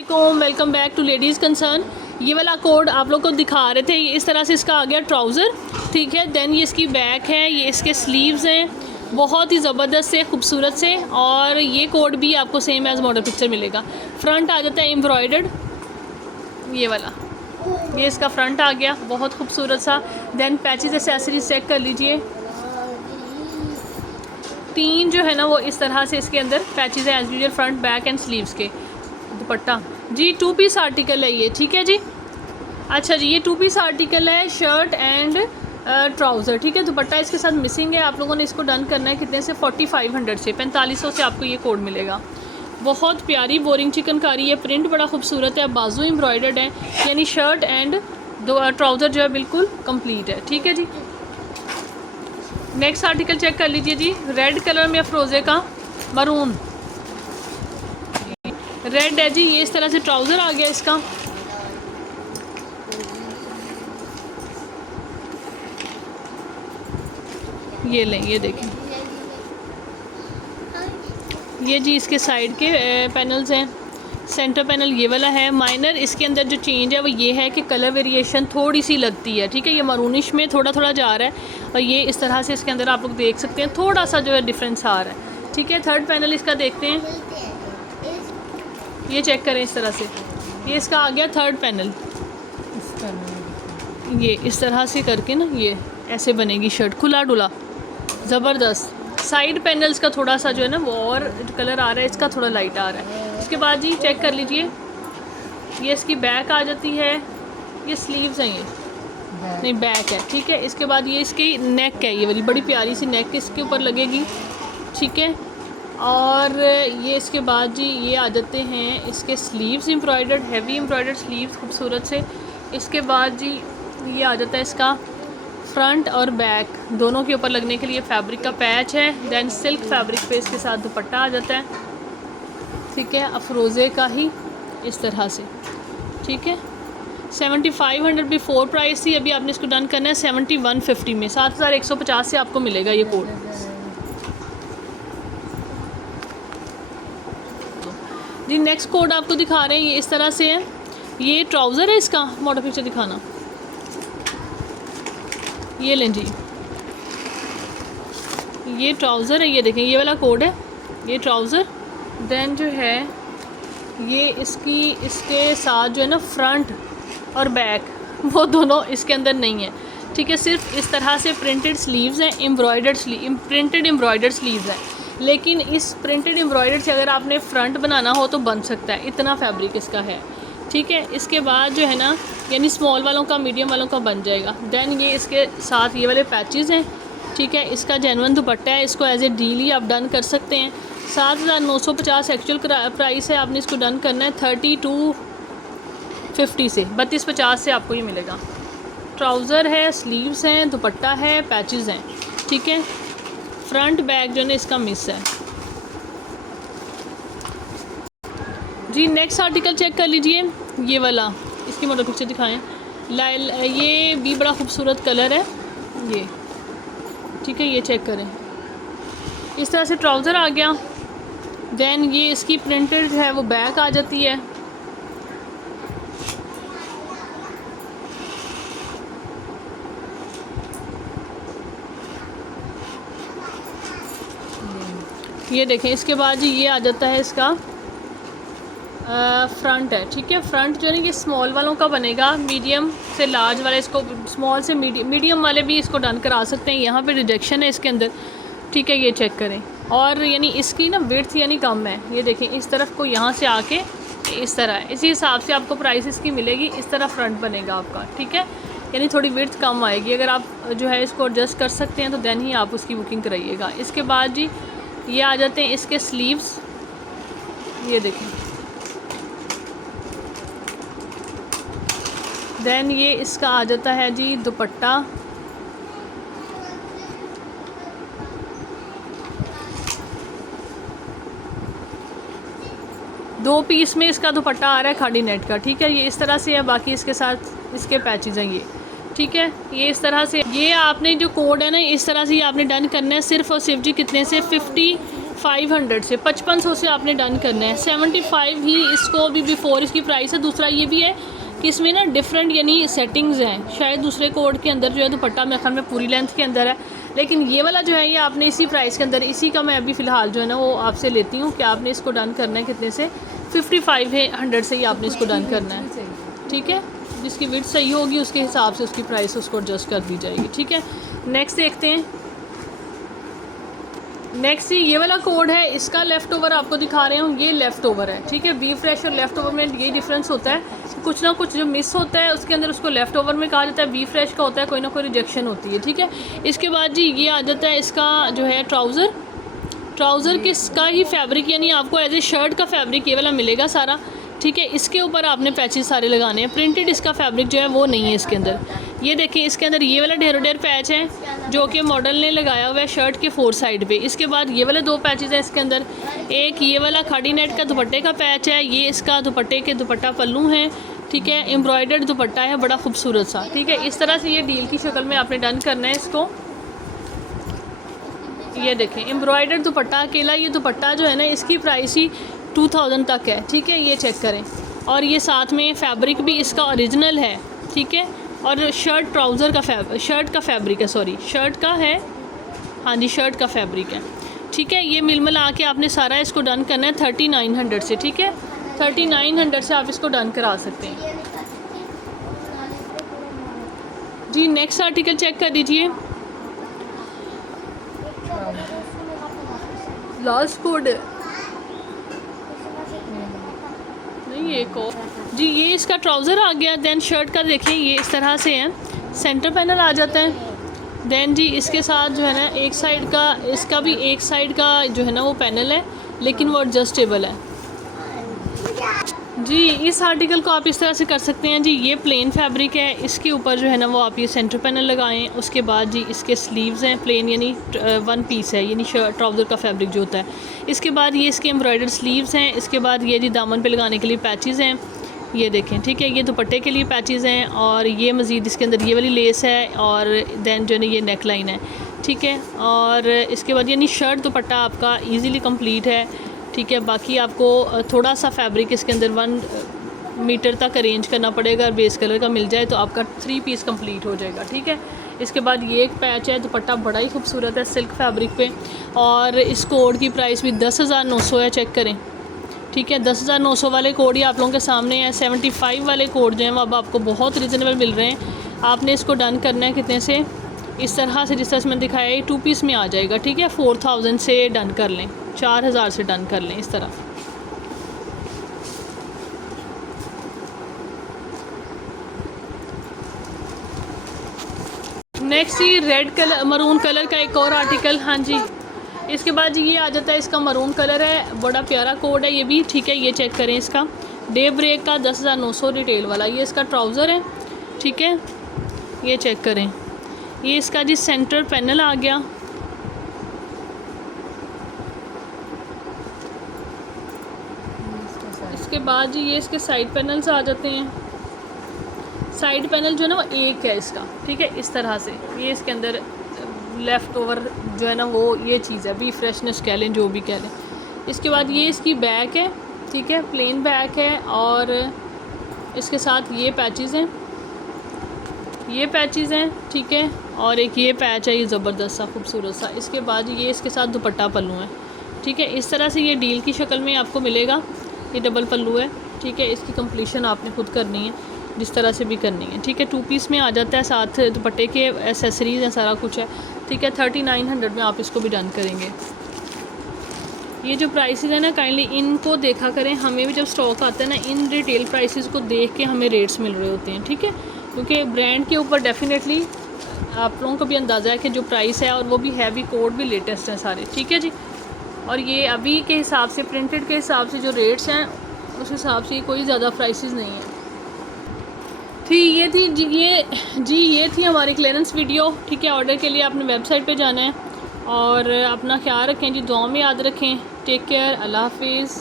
Welcome back to ladies concern. ये वाला code आप लोग को दिखा रहे थे, ये इस तरह से इसका आ गया ट्राउज़र, ठीक है। देन ये इसकी बैक है, ये इसके स्लीव्स हैं, बहुत ही ज़बरदस्त से खूबसूरत से। और ये कोड भी आपको सेम एज़ मॉडल पिक्चर मिलेगा। फ्रंट आ जाता है एम्ब्रॉयडर्ड, ये वाला, ये इसका फ्रंट आ गया, बहुत खूबसूरत सा। देन पैचेस एसेसरीज चेक कर लीजिए, 3 जो है ना वो इस तरह से इसके अंदर पैचेस है as usual, front back and sleeves के। दुपट्टा जी 2 पीस आर्टिकल है ये, ठीक है जी। अच्छा जी, ये 2 पीस आर्टिकल है, शर्ट एंड ट्राउज़र, ठीक है। दुपट्टा इसके साथ मिसिंग है। आप लोगों ने इसको डन करना है कितने से, 4500 से, 4500 से आपको ये कोड मिलेगा। बहुत प्यारी बोरिंग चिकनकारी है, प्रिंट बड़ा खूबसूरत है, बाजू एम्ब्रॉयडर्ड है, यानी शर्ट एंड ट्राउज़र जो है बिल्कुल कंप्लीट है, ठीक है जी। नेक्स्ट आर्टिकल चेक कर लीजिए जी, रेड कलर में अफरोज़े का मरून रेड है जी। ये इस तरह से ट्राउज़र आ गया इसका, ये लें, ये देखें, ये जी इसके साइड के पैनल्स हैं। सेंटर पैनल ये वाला है। माइनर इसके अंदर जो चेंज है वो ये है कि कलर वेरिएशन थोड़ी सी लगती है, ठीक है। ये मरूनिश में थोड़ा थोड़ा जा रहा है, और ये इस तरह से इसके अंदर आप लोग देख सकते हैं थोड़ा सा जो है डिफरेंस आ रहा है, ठीक है। थर्ड पैनल इसका देखते हैं, ये चेक करें इस तरह से, ये इसका आ गया थर्ड पैनल। ये इस तरह से करके ना ये ऐसे बनेगी शर्ट, खुला डुला ज़बरदस्त। साइड पैनल्स का थोड़ा सा जो है ना वो और कलर आ रहा है, इसका थोड़ा लाइट आ रहा है। उसके बाद जी चेक कर लीजिए, ये इसकी बैक आ जाती है, ये स्लीव्स हैं, ये नहीं बैक है, ठीक है। इसके बाद ये इसकी नेक है, ये वाली बड़ी प्यारी सी नेक इसके ऊपर लगेगी, ठीक है। और ये इसके बाद जी ये आ जाते हैं इसके sleeves embroidered, heavy embroidered sleeves खूबसूरत से। इसके बाद जी ये आ जाता है इसका फ्रंट और बैक दोनों के ऊपर लगने के लिए फैब्रिक का पैच है। देन सिल्क फैब्रिक पे इसके साथ दुपट्टा आ जाता है, ठीक है, अफरोज़े का ही इस तरह से, ठीक है। 7500 बिफोर प्राइस थी, अभी आपने इसको डन करना है 7150 में, 7150 से आपको मिलेगा ये कोड। जी नेक्स्ट कोड आपको दिखा रहे हैं, ये इस तरह से है। ये ट्राउज़र है, इसका मॉडल पिक्चर दिखाना, ये लें जी, ये ट्राउज़र है, ये देखें, ये वाला कोड है, ये ट्राउज़र। देन जो है ये इसके साथ जो है ना फ्रंट और बैक वो दोनों इसके अंदर नहीं है, ठीक है। सिर्फ इस तरह से प्रिंटेड स्लीव्स हैं, प्रिंटेड एम्ब्रॉयडर्ड स्लीव्स हैं। लेकिन इस प्रिंटेड एम्ब्रॉयडर्ड से अगर आपने फ्रंट बनाना हो तो बन सकता है, इतना फैब्रिक इसका है, ठीक है। इसके बाद जो है ना यानी स्मॉल वालों का, मीडियम वालों का बन जाएगा। देन ये इसके साथ ये वाले पैचेस हैं, ठीक है। इसका जेन्युइन दुपट्टा है, इसको एज ए डील ही आप डन कर सकते हैं। 7950 एक्चुअल प्राइस है, आपने इसको डन करना है 3250 से, 3250 से आपको ये मिलेगा। ट्राउज़र है, स्लीव्स हैं, दुपट्टा है, पैचेस हैं, ठीक है। फ्रंट बैक जो है ना इसका मिस है जी। नेक्स्ट आर्टिकल चेक कर लीजिए, ये वाला, इसकी मॉडल पिक्चर दिखाएं। ये भी बड़ा खूबसूरत कलर है ये, ठीक है, ये चेक करें, इस तरह से ट्राउज़र आ गया। देन ये इसकी प्रिंटेड है वो बैक आ जाती है, ये देखें। इसके बाद जी ये आ जाता है इसका फ्रंट है, ठीक है। फ्रंट जो है ना ये स्मॉल वालों का बनेगा, मीडियम से लार्ज वाले, इसको स्मॉल से मीडियम वाले भी इसको डन करा सकते हैं। यहाँ पे रिजेक्शन है इसके अंदर, ठीक है, ये चेक करें। और यानी इसकी ना विड्थ यानी कम है, ये देखें, इस तरफ को यहाँ से आके इस तरह है, इसी हिसाब से आपको प्राइस इसकी मिलेगी। इस तरह फ्रंट बनेगा आपका, ठीक है, यानी थोड़ी विड्थ कम आएगी। अगर आप जो है इसको एडजस्ट कर सकते हैं तो देन ही आप उसकी बुकिंग कराइएगा। इसके बाद जी ये आ जाते हैं इसके स्लीव्स, ये देखें। देन ये इसका आ जाता है जी दुपट्टा, दो पीस में इसका दुपट्टा आ रहा है खाड़ी नेट का, ठीक है। ये इस तरह से है, बाकी इसके साथ इसके पैचेज हैं ये, ठीक है। ये इस तरह से, ये आपने जो कोड है ना इस तरह से ये आपने डन करना है सिर्फ और सिर्फ जी कितने से, 500 से 5500 से आपने डन करना है। 75 ही इसको भी बिफोर इसकी प्राइस है। दूसरा ये भी है कि इसमें ना डिफरेंट यानी सेटिंग्स हैं, शायद दूसरे कोड के अंदर जो है दुपट्टा मेरे ख्याल में पूरी लेंथ के अंदर है, लेकिन ये वाला जो है ये आपने इसी प्राइस के अंदर, इसी का मैं अभी फ़िलहाल जो है ना वो आपसे लेती हूँ कि आपने इसको डन करना है कितने से, 5500 से ही आपने इसको डन करना है। ठीक है, जिसकी विड्थ सही होगी उसके हिसाब से उसकी प्राइस उसको एडजस्ट कर दी जाएगी। ठीक है, नेक्स्ट देखते हैं। नेक्स्ट ये वाला कोड है, इसका लेफ़्ट ओवर आपको दिखा रहे हूँ, ये लेफ़्ट ओवर है। ठीक है, बी फ्रेश और लेफ़्ट ओवर में ये डिफरेंस होता है, कुछ ना कुछ जो मिस होता है उसके अंदर उसको लेफ़्ट ओवर में कहा जाता है, बी फ्रेश का होता है कोई ना कोई रिजेक्शन होती है। ठीक है, इसके बाद जी ये आ जाता है इसका जो है ट्राउज़र किसका ही फैब्रिक, यानी आपको एज ए शर्ट का फैब्रिक ये वाला मिलेगा सारा। ठीक है, इसके ऊपर आपने पैचेस सारे लगाने हैं, प्रिंटेड इसका फैब्रिक जो है वो नहीं है इसके अंदर। ये देखिए इसके अंदर ये वाला ढेरों ढेर पैच है जो कि मॉडल ने लगाया हुआ है शर्ट के 4 साइड पे। इसके बाद ये वाले 2 पैचेस हैं इसके अंदर, एक ये वाला खाड़ी नेट का दुपट्टे का पैच है, ये इसका दुपट्टे के दुपट्टा पल्लू है। ठीक है, एम्ब्रॉयडर्ड दुपट्टा है बड़ा खूबसूरत सा। ठीक है, इस तरह से ये डील की शक्ल में आपने डन करना है इसको। ये देखें एम्ब्रॉयडर्ड दुपट्टा अकेला, ये दुपट्टा जो है ना इसकी प्राइस ही 2000 तक है। ठीक है, ये चेक करें, और ये साथ में फैब्रिक भी इसका ओरिजिनल है। ठीक है, और शर्ट ट्राउज़र का शर्ट का फैब्रिक है, सॉरी शर्ट का है, हाँ जी शर्ट का फैब्रिक है। ठीक है, ये मिल आके आपने सारा इसको डन करना है 3900 से। ठीक है, 3900 से आप इसको डन करा सकते हैं जी। नेक्स्ट आर्टिकल चेक कर दीजिए, लास्ट कोड नहीं एक और जी, ये इसका ट्राउज़र आ गया। देन शर्ट का देखें ये इस तरह से है, सेंटर पैनल आ जाता है। देन जी इसके साथ जो है ना एक साइड का, इसका भी एक साइड का जो है ना वो पैनल है, लेकिन वो एडजस्टेबल है जी। इस आर्टिकल को आप इस तरह से कर सकते हैं जी, ये प्लेन फैब्रिक है, इसके ऊपर जो है ना वो आप ये सेंटर पैनल लगाएं। उसके बाद जी इसके स्लीव्स हैं प्लेन, यानी 1 पीस है, यानी शर्ट ट्राउज़र का फैब्रिक जो होता है। इसके बाद ये इसके एम्ब्रॉयडर्ड स्लीव्स हैं। इसके बाद ये जी दामन पे लगाने के लिए पैचेस हैं, ये देखें। ठीक है, ये दुपट्टे के लिए पैचेस हैं, और ये मज़ीद इसके अंदर ये वाली लेस है, और देन जो है ये नेक लाइन है। ठीक है, और इसके बाद यानी शर्ट दुपट्टा आपका ईज़िली कम्प्लीट है। ठीक है, बाकी आपको थोड़ा सा फैब्रिक इसके अंदर 1 मीटर तक अरेंज करना पड़ेगा, बेस कलर का मिल जाए तो आपका 3 पीस कंप्लीट हो जाएगा। ठीक है, इसके बाद ये एक पैच है, दुपट्टा बड़ा ही खूबसूरत है सिल्क फैब्रिक पे, और इस कोड की प्राइस भी 10,900 है, चेक करें। ठीक है, 10,900 वाले कोड ही आप लोगों के सामने हैं। 75 वाले कोड जो हैं वो अब आपको बहुत रिजनेबल मिल रहे हैं। आपने इसको डन करना है कितने से, इस तरह से जिस तरह से मैंने दिखाया है 2 पीस में आ जाएगा। ठीक है, 4000 से डन कर लें, 4000 से डन कर लें इस तरह। नेक्स्ट ये रेड कलर मरून कलर का एक और आर्टिकल, हाँ जी। इसके बाद जी ये आ जाता है, इसका मरून कलर है, बड़ा प्यारा कोड है ये भी। ठीक है, ये चेक करें, इसका डे ब्रेक का 10,900 रिटेल वाला, ये इसका ट्राउज़र है। ठीक है, ये चेक करें, ये इसका जी सेंटर पैनल आ गया। इसके बाद जी ये इसके साइड पैनल्स आ जाते हैं। साइड पैनल जो है ना वो एक है इसका। ठीक है, इस तरह से ये इसके अंदर लेफ़्ट ओवर जो है ना वो ये चीज़ है, बी फ्रेशनेस कह लें, जो भी कह लें। इसके बाद ये इसकी बैक है। ठीक है, प्लेन बैक है, और इसके साथ ये पैचेस हैं, ये पैचेस हैं। ठीक है, और एक ये पैच है, ये ज़बरदस्त सा खूबसूरत सा। इसके बाद ये इसके साथ दुपट्टा पल्लू है। ठीक है, इस तरह से ये डील की शक्ल में आपको मिलेगा, ये डबल पल्लू है। ठीक है, इसकी कंप्लीशन आपने खुद करनी है, जिस तरह से भी करनी है। ठीक है, 2 पीस में आ जाता है, साथ दुपट्टे के एसेसरीज़ हैं, सारा कुछ है। ठीक है, 3900 में आप इसको भी डन करेंगे। ये जो प्राइसेस है ना, काइंडली इनको देखा करें, हमें भी जब स्टॉक आता है ना, इन रिटेल प्राइसेस को देख के हमें रेट्स मिल रहे होते हैं। ठीक है, क्योंकि ब्रांड के ऊपर डेफिनेटली आप लोगों को भी अंदाज़ा है कि जो प्राइस है, और वो भी हैवी कोड भी लेटेस्ट हैं सारे। ठीक है जी, और ये अभी के हिसाब से, प्रिंटेड के हिसाब से जो रेट्स हैं उस हिसाब से कोई ज़्यादा प्राइसेस नहीं है। ये थी जी ये थी हमारी क्लियरेंस वीडियो। ठीक है, ऑर्डर के लिए आपने वेबसाइट पे जाना है, और अपना ख्याल रखें जी, दुआ में याद रखें। टेक केयर, अल्लाह हाफिज़।